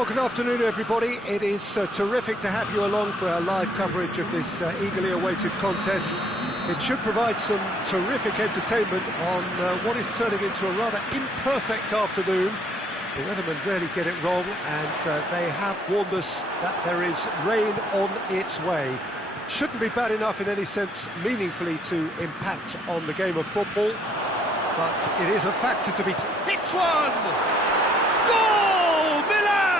Well, good afternoon, everybody. It is terrific to have you along for our live coverage of this eagerly awaited contest. It should provide some terrific entertainment on what is turning into a rather imperfect afternoon. The weathermen rarely get it wrong, and they have warned us that there is rain on its way. Shouldn't be bad enough in any sense meaningfully to impact on the game of football, but it is a factor to be... Hits one! Goal! Milan!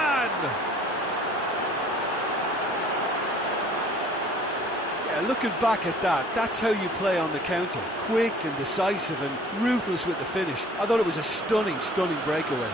Yeah, looking back at that, that's how you play on the counter. Quick and decisive and ruthless with the finish. I thought it was a stunning breakaway.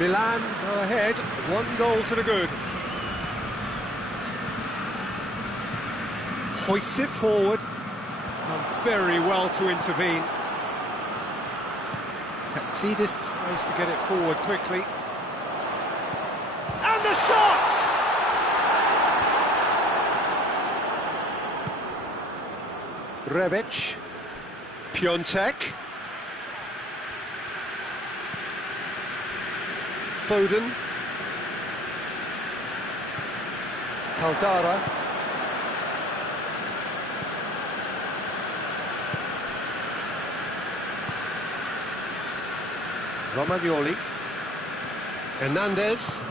Milan go ahead, 1 to the good. Hoists it forward. Done very well to intervene. Katsidis tries to get it forward quickly. And the shot! Rebic. Piontek. Foden, Caldara, Romagnoli, Hernandez,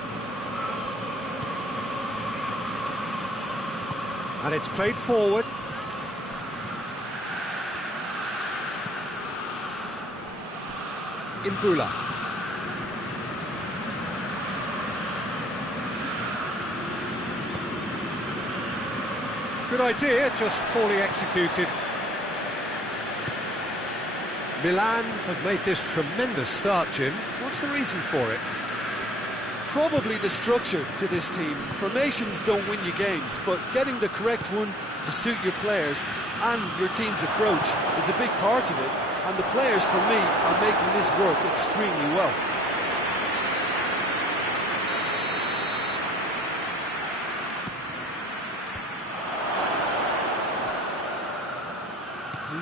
and it's played forward. Imbula. Good idea, just poorly executed. Milan have made this tremendous start, Jim. What's the reason for it? Probably the structure to this team. Formations don't win you games, but getting the correct one to suit your players and your team's approach is a big part of it. And the players, for me, are making this work extremely well.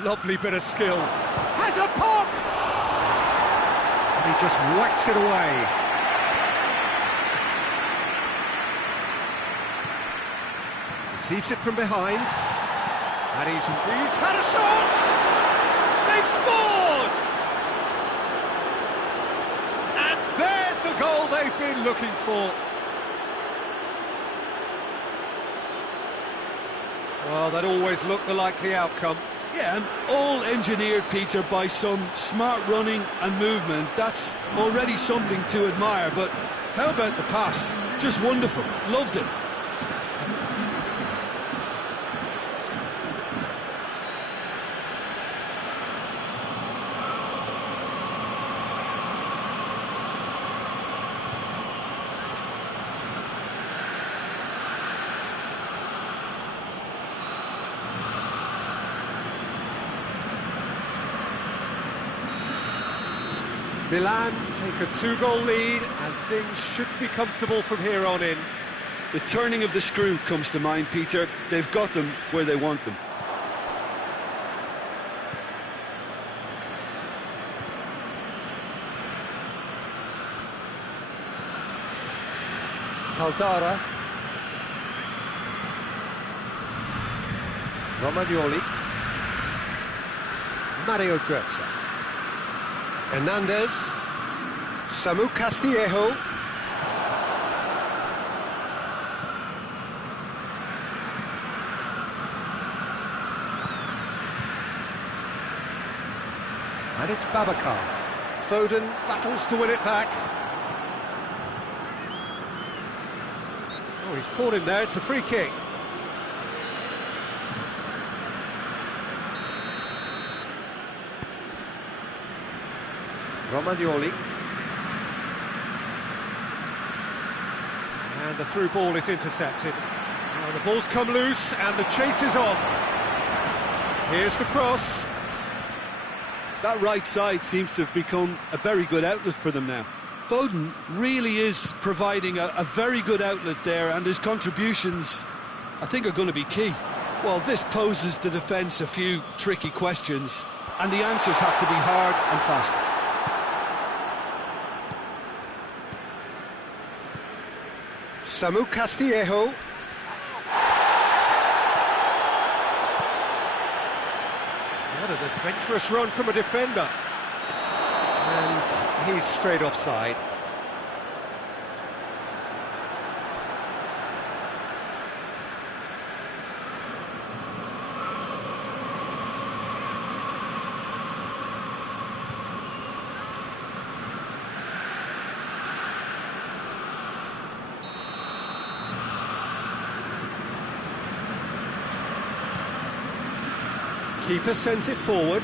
Lovely bit of skill. Has a pop! And he just whacks it away. Receives it from behind. And he's had a shot! They've scored! And there's the goal they've been looking for. Well, that always looked the likely outcome. Yeah, and all engineered, Peter, by some smart running and movement. That's already something to admire, but how about the pass? Just wonderful. Loved it. Milan take a 2-goal lead, and things should be comfortable from here on in. The turning of the screw comes to mind, Peter. They've got them where they want them. Caldara. Romagnoli. Mario Götze. Hernandez, Samu Castillejo, and it's Babacar. Foden battles to win it back. Oh, he's caught him there, it's a free kick. Romagnoli. And the through ball is intercepted. Now Well, the ball's come loose and the chase is on. Here's the cross. That right side seems to have become a very good outlet for them now. Foden really is providing a very good outlet there, and his contributions, I think, are going to be key. Well, this poses the defence a few tricky questions, and the answers have to be hard and fast. Samu Castillejo. What an adventurous run from a defender. And he's straight offside. Keeper sends it forward.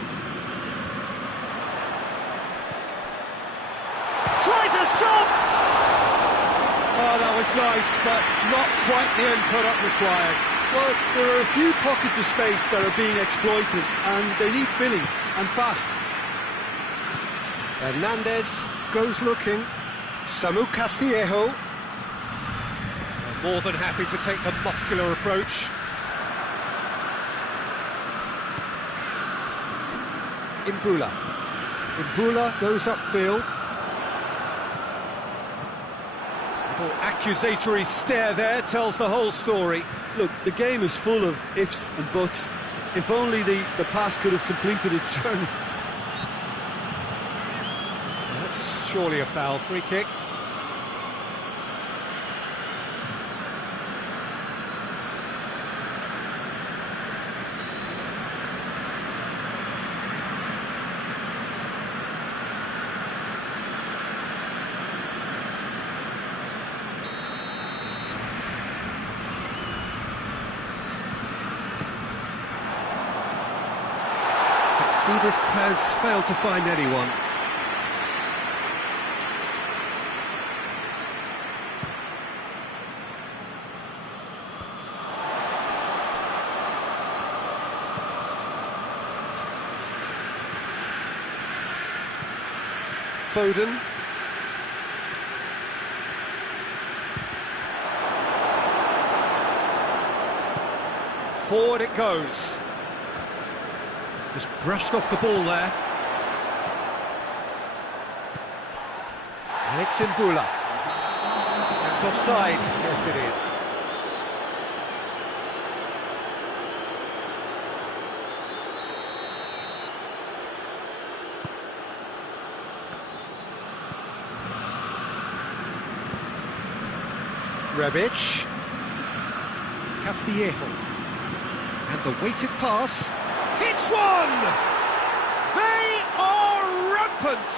Tries a shot! Oh, that was nice, but not quite the end product required. Well, there are a few pockets of space that are being exploited, and they need filling, and fast. Hernandez goes looking. Samu Castillejo. More than happy to take the muscular approach. Imbula goes upfield. Little accusatory stare there tells the whole story. Look, the game is full of ifs and buts. If only the pass could have completed its journey. That's surely a foul. Free kick. This has failed to find anyone. Foden. Forward it goes. Just brushed off the ball there. And it's Imbula. That's offside. Yes, it is. Rebic. Castillejo. And the weighted pass. Hits one! They are rampant!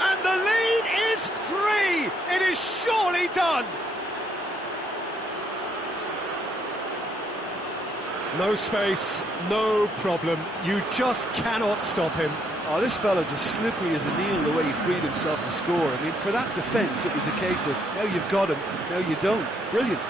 And the lead is 3! It is surely done! No space, no problem. You just cannot stop him. Oh, this fella's as slippery as a needle the way he freed himself to score. I mean, for that defence, it was a case of, now you've got him, now you don't. Brilliant.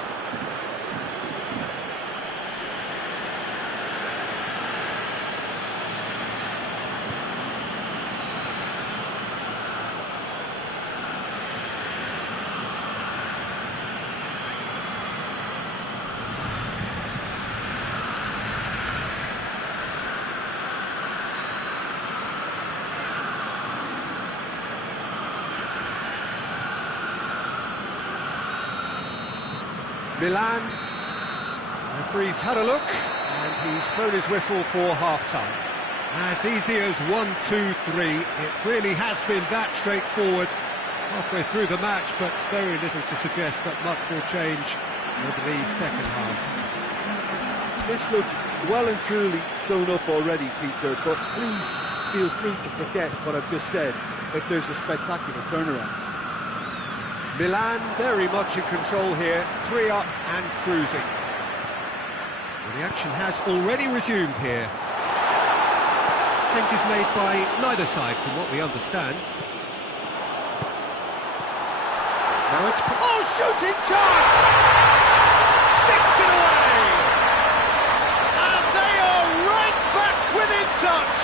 Milan, referee's had a look, and he's blown his whistle for half-time. As easy as 1, 2, 3, it really has been that straightforward halfway through the match, but very little to suggest that much will change over the second half. This looks well and truly sewn up already, Peter, but please feel free to forget what I've just said if there's a spectacular turnaround. Milan very much in control here, 3 up and cruising. Well, the action has already resumed here. Changes made by neither side from what we understand. Now it's... Oh, shooting chance! touch!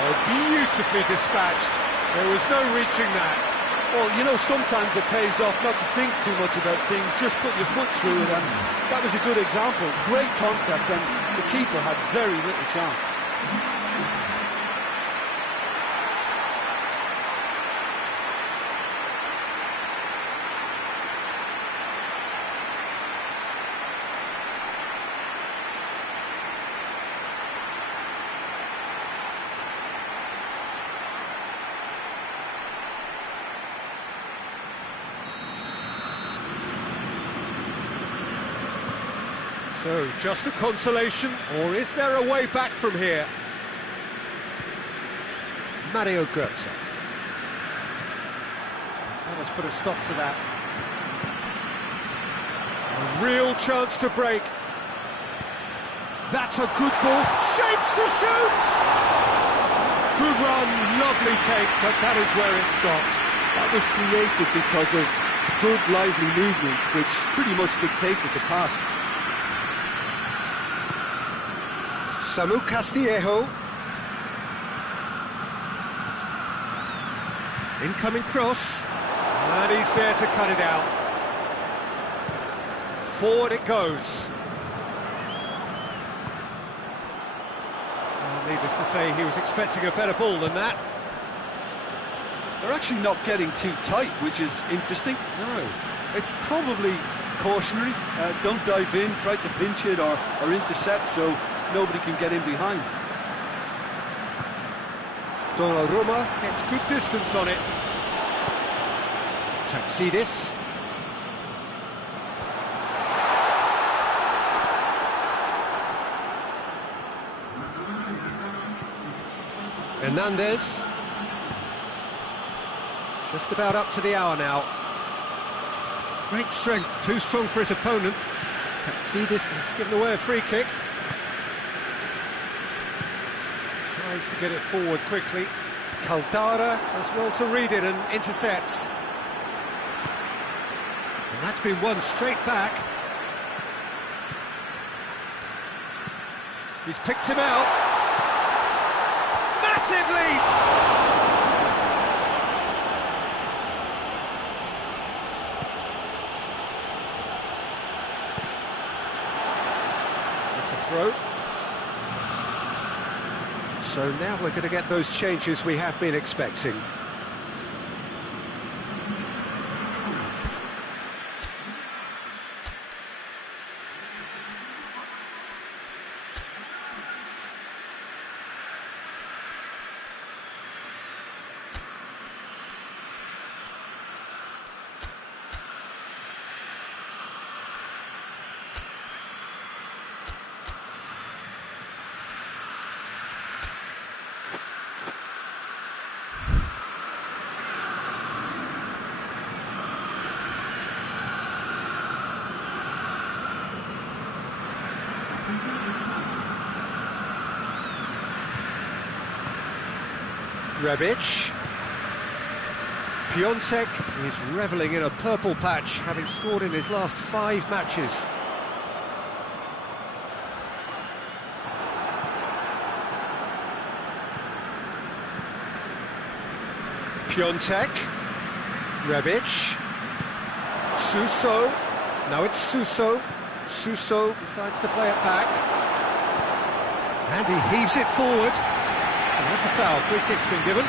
Oh, beautifully dispatched. There was no reaching that. Well, you know, sometimes it pays off not to think too much about things, just put your foot through it, and that was a good example. Great contact, and the keeper had very little chance. So, just a consolation, or is there a way back from here? Mario Götze. Let us put a stop to that. A real chance to break. That's a good ball. Shapes to shoot! Good run, lovely take, but that is where it stopped. That was created because of good, lively movement, which pretty much dictated the pass. Samu Castillejo. Incoming cross. And he's there to cut it out. Forward it goes. Well, needless to say, he was expecting a better ball than that. They're actually not getting too tight, which is interesting. No. It's probably cautionary. Don't dive in, try to pinch it or intercept so nobody can get in behind. Donnarumma gets good distance on it. Taxidis. Hernandez. Just about up to the hour now. Great strength, too strong for his opponent. Taxidis has given away a free kick. Tries to get it forward quickly. Caldara does well to read it and intercepts. And that's been won straight back. He's picked him out. Massive lead! It's a throw. So now we're going to get those changes we have been expecting. Rebic. Piontek is revelling in a purple patch, having scored in his last 5 matches. Piontek. Rebic. Suso. Now it's Suso. Suso decides to play it back. And he heaves it forward. And that's a foul. Free kick's been given.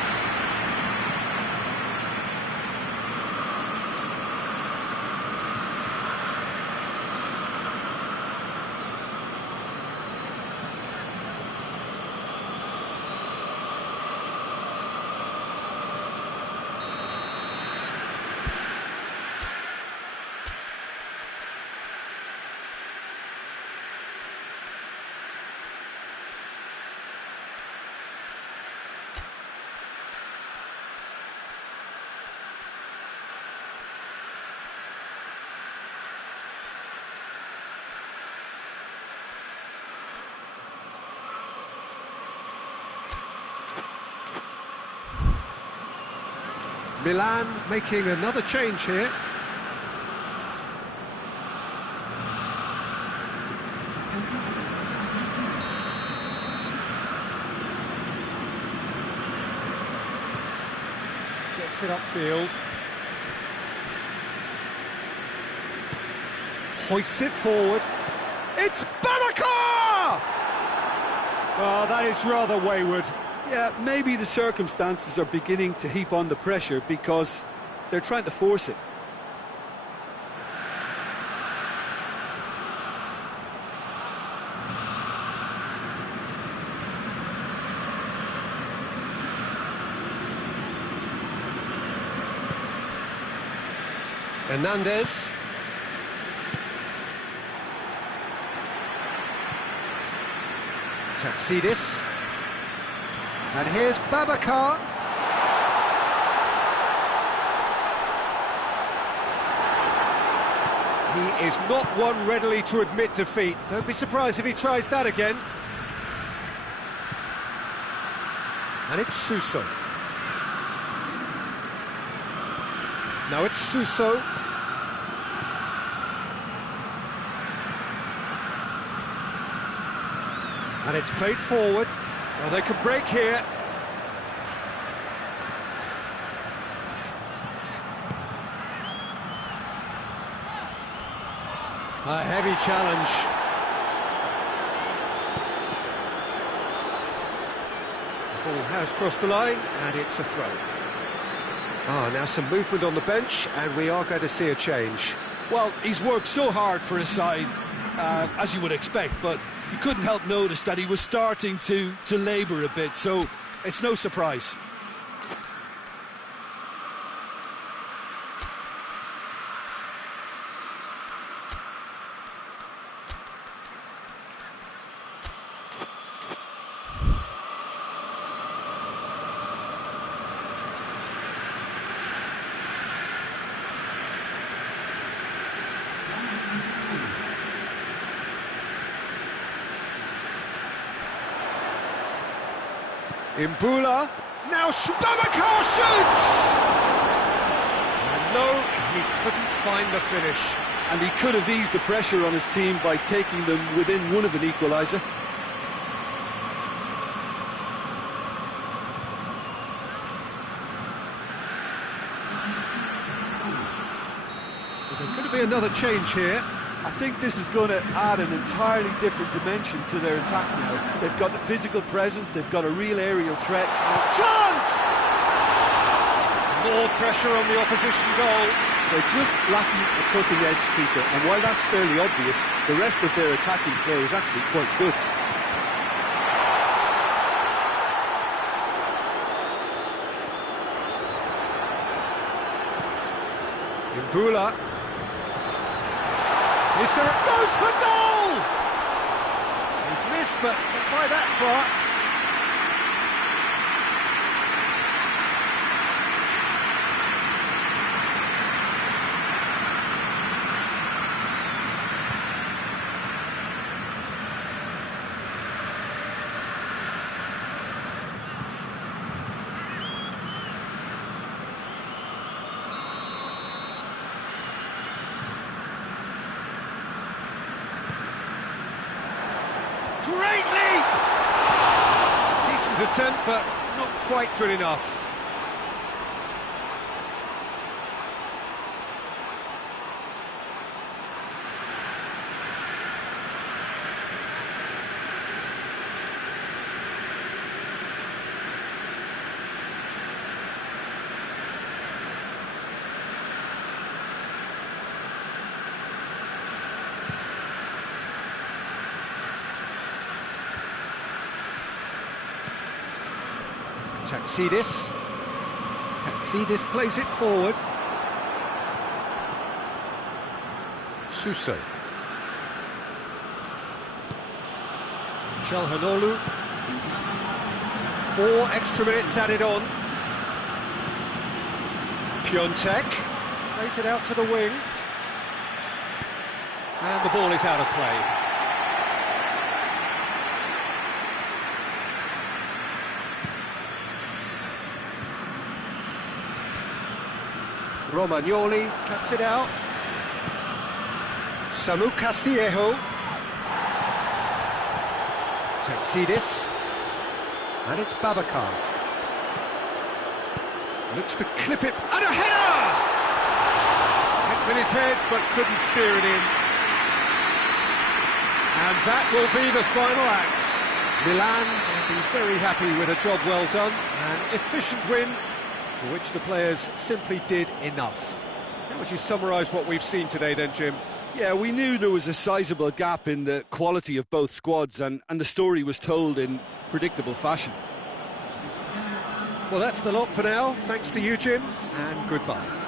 Milan making another change here. Gets it upfield. Hoists it forward. It's Babacar! Oh, that is rather wayward. Yeah, maybe the circumstances are beginning to heap on the pressure because they're trying to force it. Hernandez. Taxidis. And here's Babacar. He is not one readily to admit defeat. Don't be surprised if he tries that again. And it's Suso. Now it's Suso. And it's played forward. Well, they could break here. A heavy challenge. The ball has crossed the line, and it's a throw. Now some movement on the bench, and we are going to see a change. Well, he's worked so hard for his side, as you would expect, but you couldn't help notice that he was starting to labour a bit, so it's no surprise. Imbula, now Babacar shoots! No, he couldn't find the finish. And he could have eased the pressure on his team by taking them within one of an equaliser. Well, there's going to be another change here. I think this is going to add an entirely different dimension to their attack now. They've got the physical presence, they've got a real aerial threat. Chance! More pressure on the opposition goal. They're just lacking a cutting edge, Peter, and while that's fairly obvious, the rest of their attacking play is actually quite good. Imbula. Is there a goes for goal? He's missed, but not by that far. Great leap! Decent attempt, but not quite good enough. Taxidis plays it forward. Suso. Çalhanoğlu. 4 extra minutes added on. Piontek plays it out to the wing. And the ball is out of play. Romagnoli cuts it out. Samu Castillejo. Taxidis. And it's Babacar. Looks to clip it, and a header! Hit with his head, but couldn't steer it in. And that will be the final act. Milan will be very happy with a job well done, an efficient win for which the players simply did enough. How would you summarise what we've seen today then, Jim? Yeah, we knew there was a sizable gap in the quality of both squads, and the story was told in predictable fashion. Well, that's the lot for now. Thanks to you, Jim, and goodbye.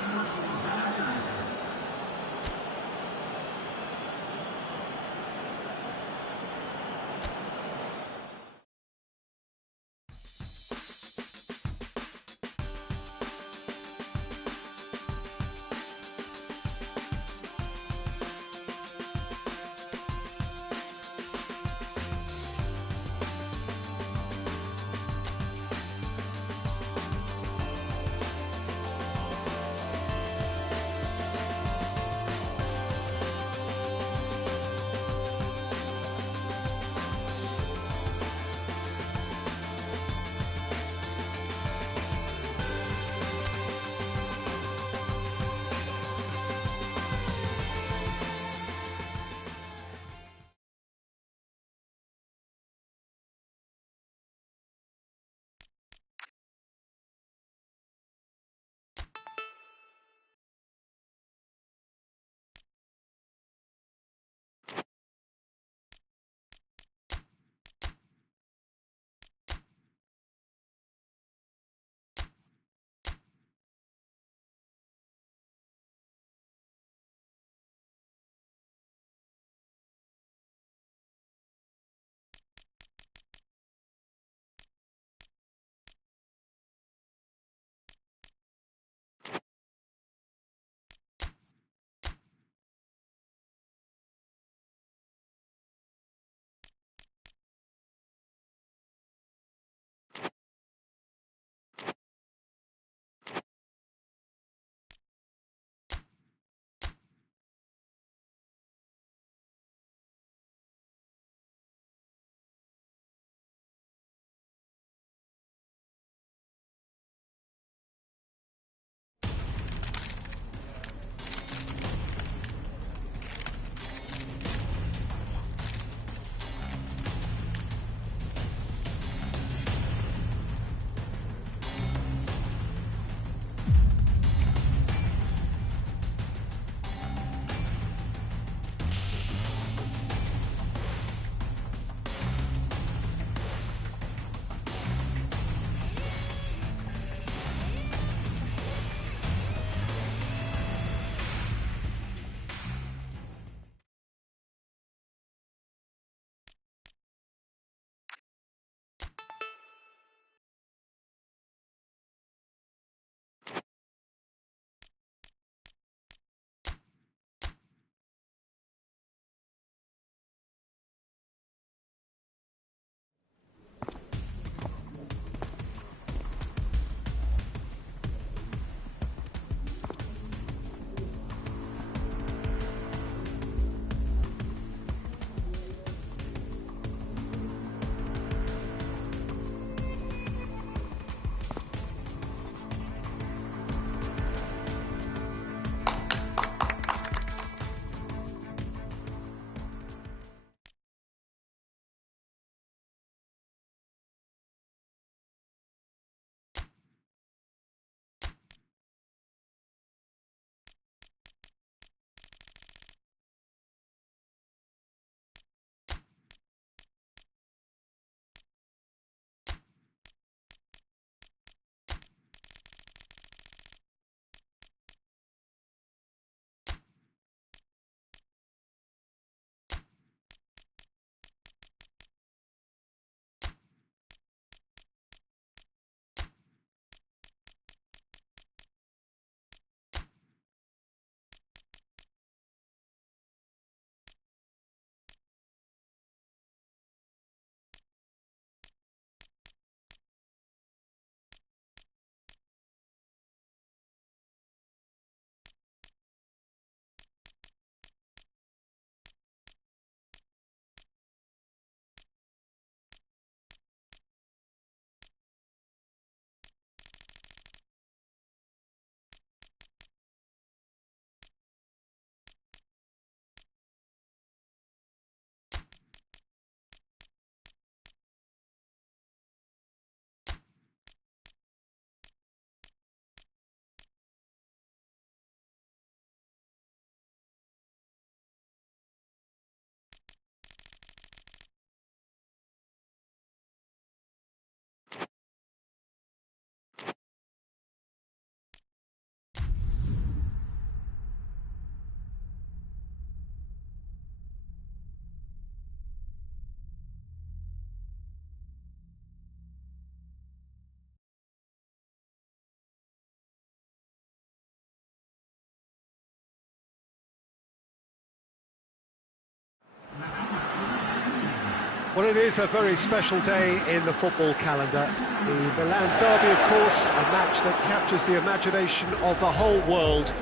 Well, it is a very special day in the football calendar. The Milan derby, of course, a match that captures the imagination of the whole world.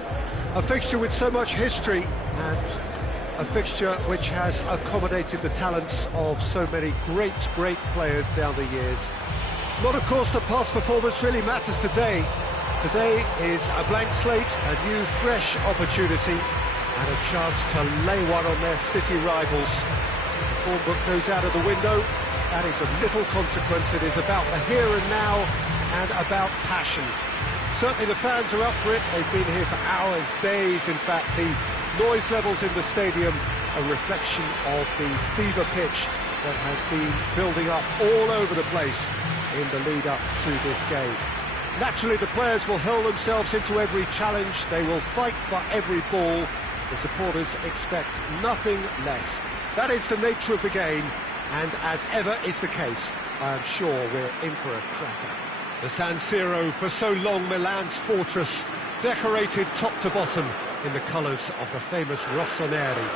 A fixture with so much history and a fixture which has accommodated the talents of so many great players down the years. Not, of course, that past performance really matters today. Today is a blank slate, a new, fresh opportunity, and a chance to lay one on their city rivals. The form book goes out of the window. That is of little consequence. It is about the here and now and about passion. Certainly the fans are up for it. They've been here for hours, days. In fact, the noise levels in the stadium, a reflection of the fever pitch that has been building up all over the place in the lead up to this game. Naturally, the players will hurl themselves into every challenge. They will fight for every ball. The supporters expect nothing less. That is the nature of the game, and as ever is the case, I am sure we're in for a cracker. The San Siro, for so long Milan's fortress, decorated top to bottom in the colours of the famous rossoneri.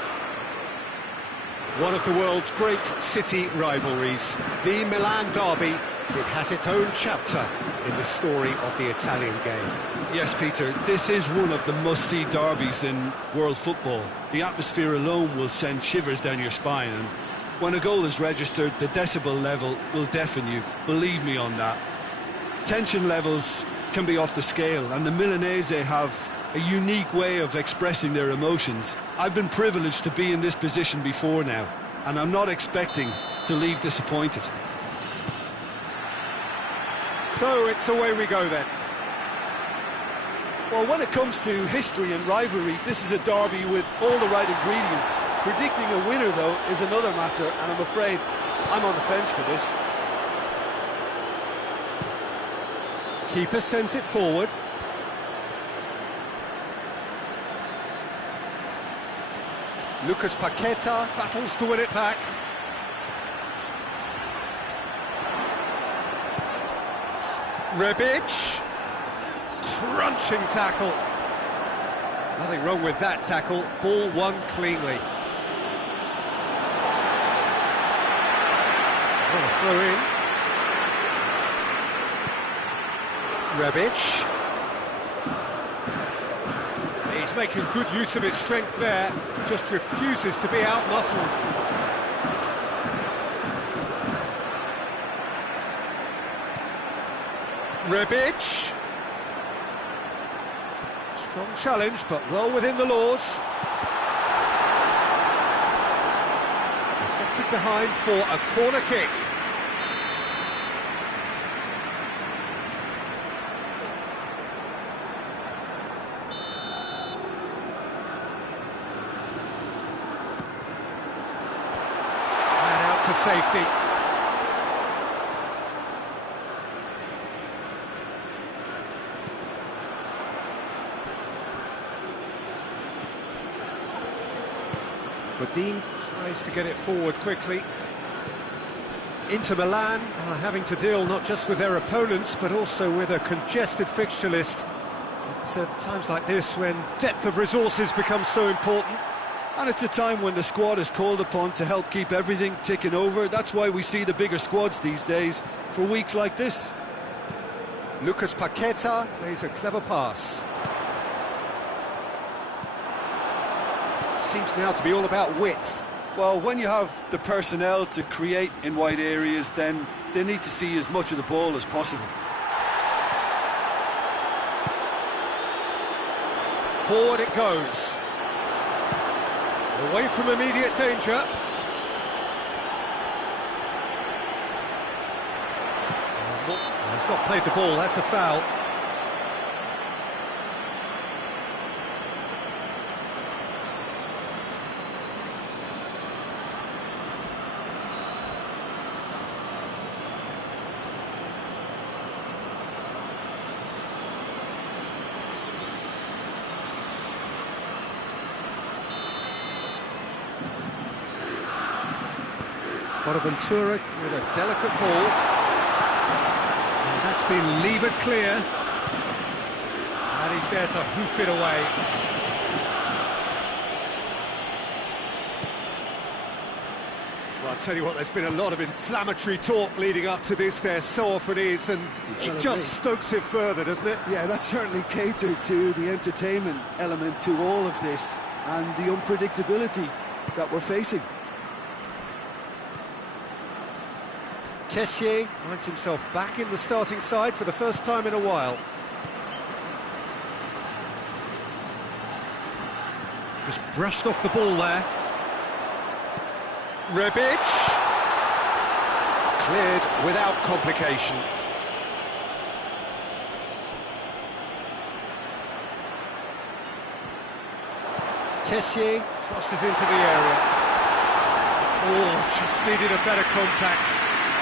One of the world's great city rivalries, the Milan derby. It has its own chapter in the story of the Italian game. Yes, Peter, this is one of the must-see derbies in world football. The atmosphere alone will send shivers down your spine, and when a goal is registered, the decibel level will deafen you. Believe me on that. Tension levels can be off the scale, and the Milanese have a unique way of expressing their emotions. I've been privileged to be in this position before now, and I'm not expecting to leave disappointed. So it's away we go then. Well, when it comes to history and rivalry, this is a derby with all the right ingredients. Predicting a winner, though, is another matter, and I'm afraid I'm on the fence for this. Keeper sends it forward. Lucas Paqueta battles to win it back. Rebic, crunching tackle. Nothing wrong with that tackle, ball won cleanly. What a throw in. Rebic. He's making good use of his strength there, just refuses to be out-muscled. Rebic. Strong challenge, but well within the laws. Deflected behind for a corner kick. And out to safety. Bodin tries to get it forward quickly. Inter Milan are having to deal not just with their opponents, but also with a congested fixture list. It's at times like this when depth of resources becomes so important. And it's a time when the squad is called upon to help keep everything ticking over. That's why we see the bigger squads these days for weeks like this. Lucas Paqueta plays a clever pass. Seems now to be all about width. Well, when you have the personnel to create in wide areas, then they need to see as much of the ball as possible. Forward it goes. Away from immediate danger. He's not played the ball, that's a foul. Bonaventura with a delicate ball. And that's been levered clear. And he's there to hoof it away. Well, I'll tell you what, there's been a lot of inflammatory talk leading up to this. There so often is, and it just stokes it further, doesn't it? Yeah, that's certainly catered to the entertainment element to all of this and the unpredictability that we're facing. Lecce finds himself back in the starting side for the first time in a while. Just brushed off the ball there. Rebic. Cleared without complication. Lecce crosses into the area. Oh, just needed a better contact.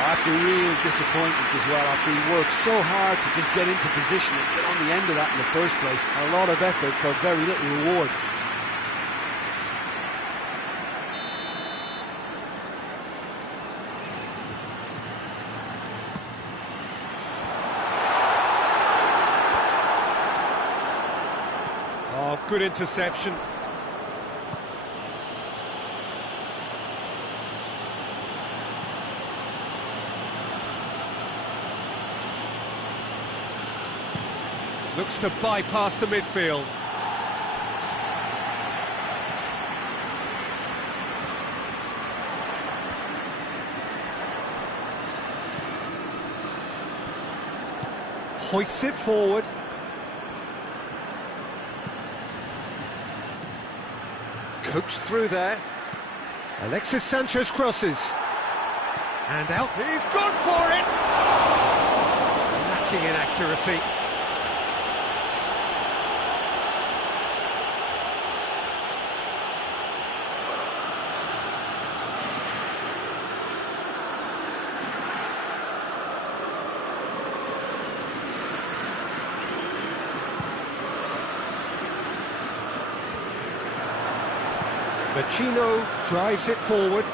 That's a real disappointment as well, after he worked so hard to just get into position and get on the end of that in the first place. A lot of effort for very little reward. Oh, good interception. Looks to bypass the midfield. Hoists it forward. Coached through there. Alexis Sanchez crosses. And out. He's gone for it! Lacking in accuracy. Vecino drives it forward.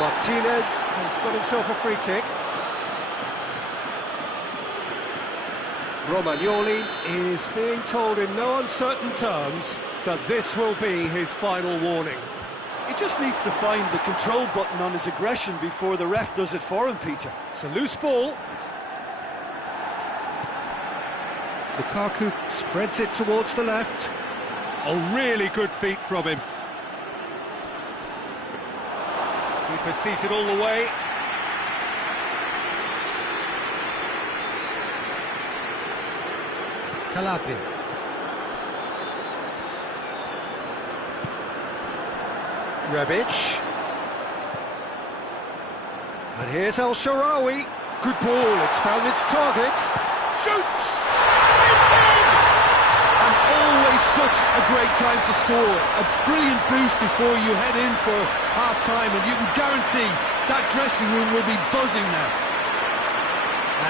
Martinez has got himself a free kick. Romagnoli is being told in no uncertain terms that this will be his final warning. He just needs to find the control button on his aggression before the ref does it for him, Peter. It's a loose ball. Lukaku spreads it towards the left. A really good feat from him. Keeper sees it all the way. Calabria. Rebic. And here's El Shaarawy. Good ball, it's found its target. Shoots! It's in! Always such a great time to score. A brilliant boost before you head in for half-time, and you can guarantee that dressing room will be buzzing now.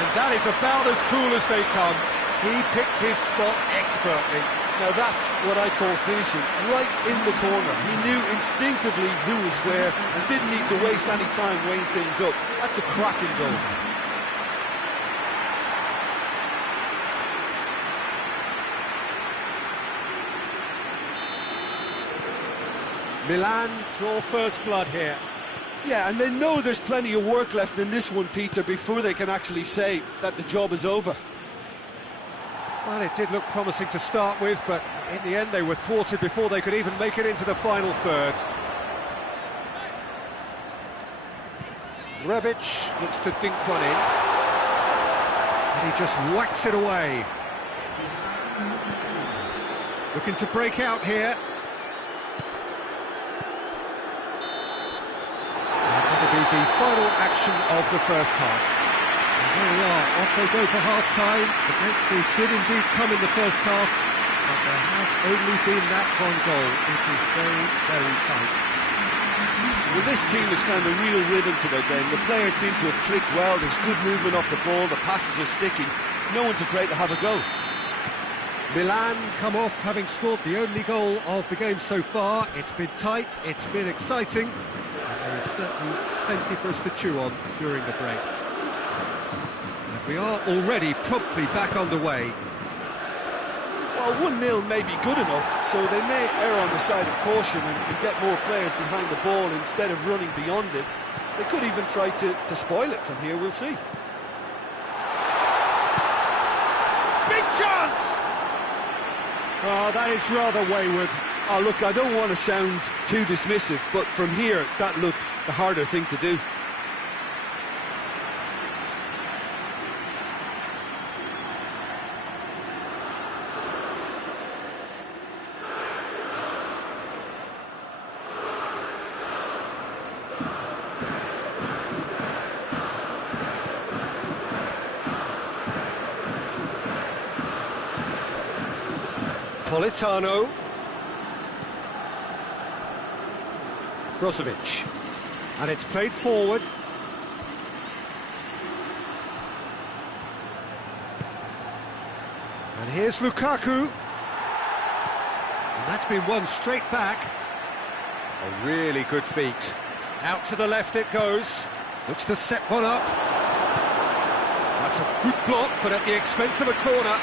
And that is about as cool as they come. He picked his spot expertly. Now that's what I call finishing, right in the corner. He knew instinctively who was where and didn't need to waste any time weighing things up. That's a cracking goal. Milan draw first blood here. Yeah, and they know there's plenty of work left in this one, Peter, before they can actually say that the job is over. Well, it did look promising to start with, but in the end they were thwarted before they could even make it into the final third. Rebic looks to dink one in. And he just whacks it away. Looking to break out here. That'll be the final action of the first half. And there we are, off they go for half-time. The breakthrough did indeed come in the first half, but there has only been that one goal. It is very, very tight. Well, this team has found a real rhythm to their game. The players seem to have clicked well. There's good movement off the ball. The passes are sticking. No one's afraid to have a go. Milan come off having scored the only goal of the game so far. It's been tight, it's been exciting, and there is certainly plenty for us to chew on during the break. And we are already promptly back underway. Well, Well, 1-0 may be good enough, so they may err on the side of caution and get more players behind the ball instead of running beyond it. They could even try to spoil it from here, we'll see. Big chance! Oh, that is rather wayward. Oh, look, I don't want to sound too dismissive, but from here, that looked the harder thing to do. Politano. Brozovic. And it's played forward. And here's Lukaku. And that's been won straight back. A really good feat. Out to the left it goes. Looks to set one up. That's a good block, but at the expense of a corner.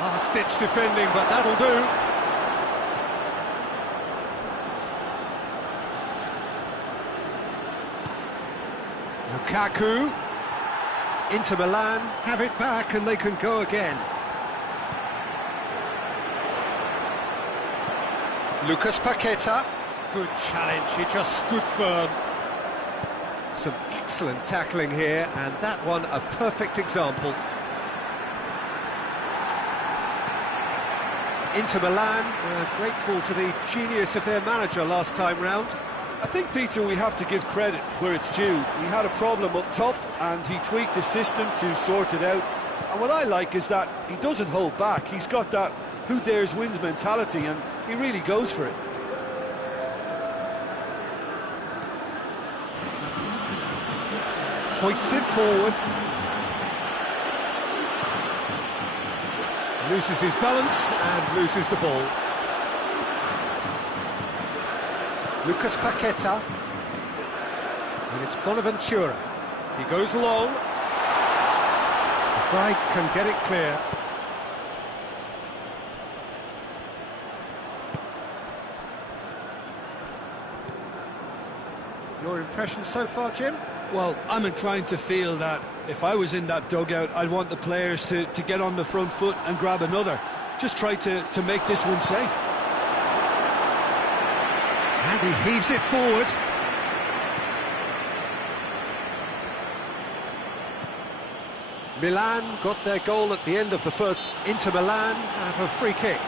Last-ditch defending, but that'll do. Lukaku. Inter Milan have it back and they can go again. Lucas Paqueta. Good challenge, he just stood firm. Some excellent tackling here, and that one a perfect example. Inter Milan grateful to the genius of their manager last time round. I think, Peter, we have to give credit where it's due. He had a problem up top and he tweaked the system to sort it out. And what I like is that he doesn't hold back. He's got that who dares wins mentality and he really goes for it. Hoists it forward. Loses his balance and loses the ball. Lucas Paqueta. And it's Bonaventura. He goes long. Fry can get it clear. Your impression so far, Jim? Well, I'm inclined to feel that if I was in that dugout, I'd want the players to get on the front foot and grab another. Just try to make this one safe. And he heaves it forward. Milan got their goal at the end of the first. Inter Milan have a free kick.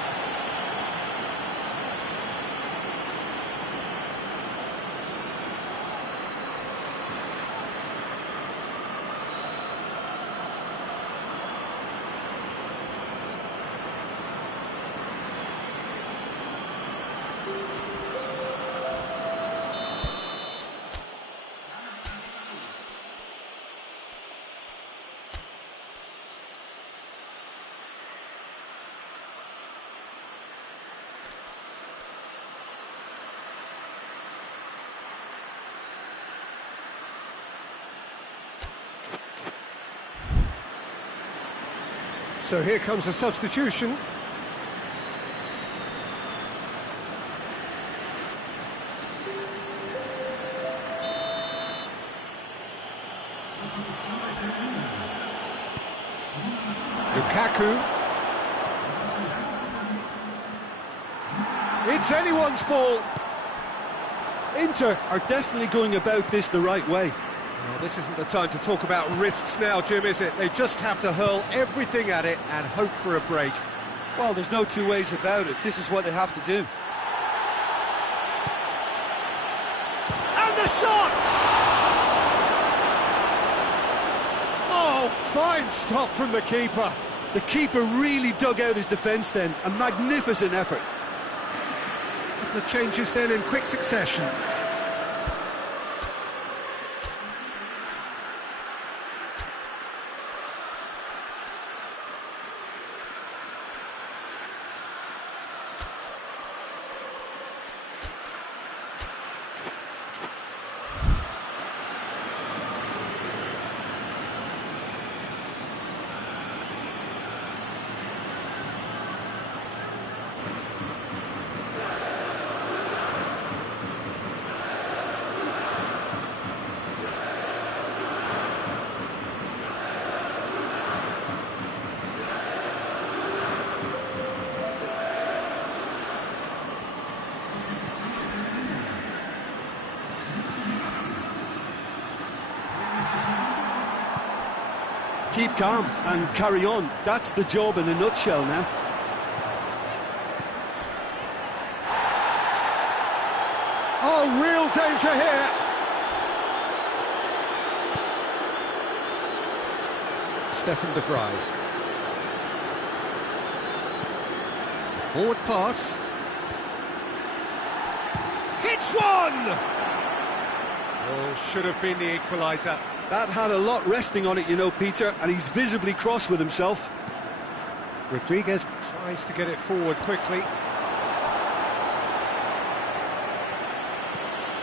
So here comes a substitution. Lukaku. It's anyone's ball. Inter are definitely going about this the right way. Well, this isn't the time to talk about risks now, Jim, is it? They just have to hurl everything at it and hope for a break. Well, there's no two ways about it. This is what they have to do. And the shot! Oh, fine stop from the keeper. The keeper really dug out his defence then. A magnificent effort. The changes then in quick succession. keep calm and carry on. That's the job in a nutshell now. Oh, real danger here. Stefan de Vrij. Forward pass. Hits one! Oh, should have been the equaliser. That had a lot resting on it, you know, Peter, and he's visibly cross with himself. Rodriguez tries to get it forward quickly.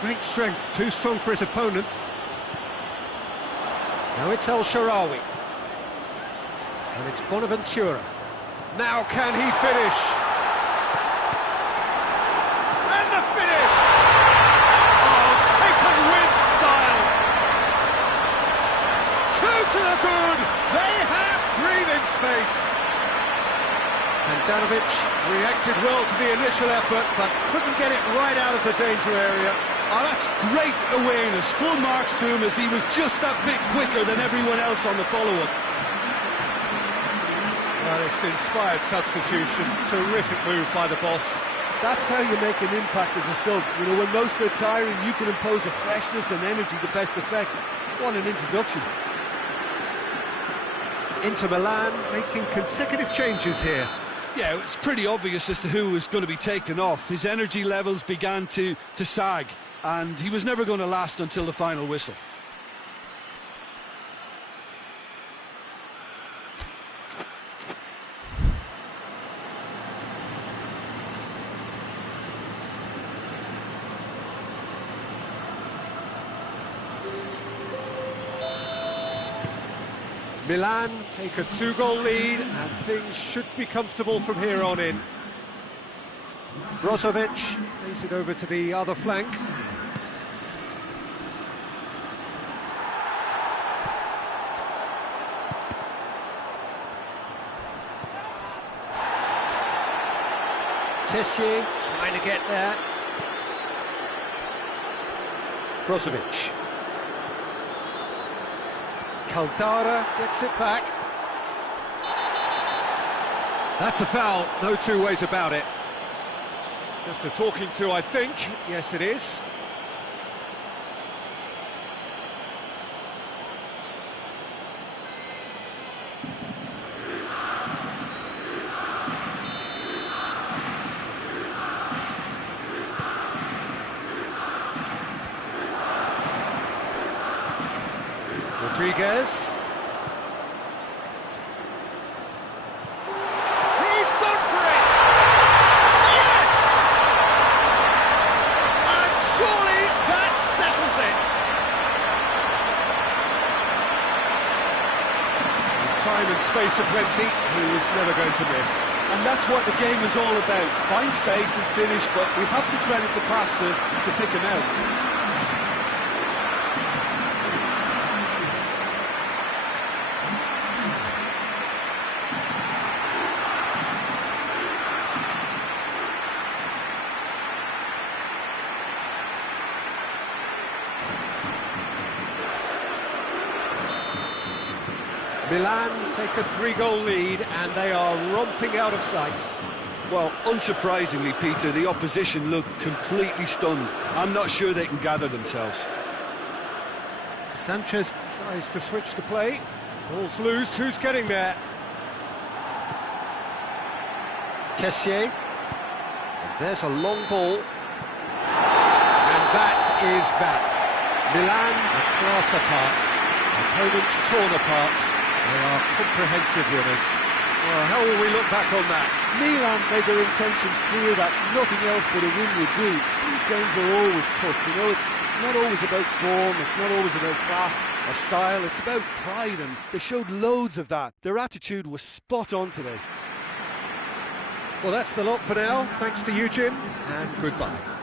Great strength, too strong for his opponent. Now it's El Shaarawy. And it's Bonaventura. Now can he finish? And the finish! Oh, taken with style! Two to the good! They have breathing space! Handanovic reacted well to the initial effort, but couldn't get it right out of the danger area. Oh, that's great awareness. Full marks to him as he was just that bit quicker than everyone else on the follow-up. Well, it's an inspired substitution. Terrific move by the boss. That's how you make an impact as a sub. You know, when most are tiring, you can impose a freshness and energy to best effect. What an introduction. Inter Milan making consecutive changes here. Yeah, it's pretty obvious as to who was going to be taken off. His energy levels began to sag, and he was never going to last until the final whistle. Milan take a 2-goal lead, and things should be comfortable from here on in. Brozovic plays it over to the other flank. Kessié trying to get there. Brozovic. Caldara gets it back. That's a foul, no two ways about it. Just a talking to, I think. Yes, it is. Rodriguez. He's gone for it! Yes! And surely that settles it. Time and space aplenty, he was never going to miss. And that's what the game is all about. Find space and finish, but we have to credit the pass to pick him out. Milan take a 3-goal lead, and they are romping out of sight. Well, unsurprisingly, Peter, the opposition look completely stunned. I'm not sure they can gather themselves. Sanchez tries to switch the play. Ball's loose, who's getting there? Kessié. And there's a long ball. And that is that. Milan are class apart. Opponents torn apart. They are comprehensive winners. Well, how will we look back on that? Milan made their intentions clear that nothing else but a win would do. These games are always tough, you know, it's not always about form, it's not always about class or style, it's about pride, and they showed loads of that. Their attitude was spot on today. Well, that's the lot for now. Thanks to you, Jim, and goodbye.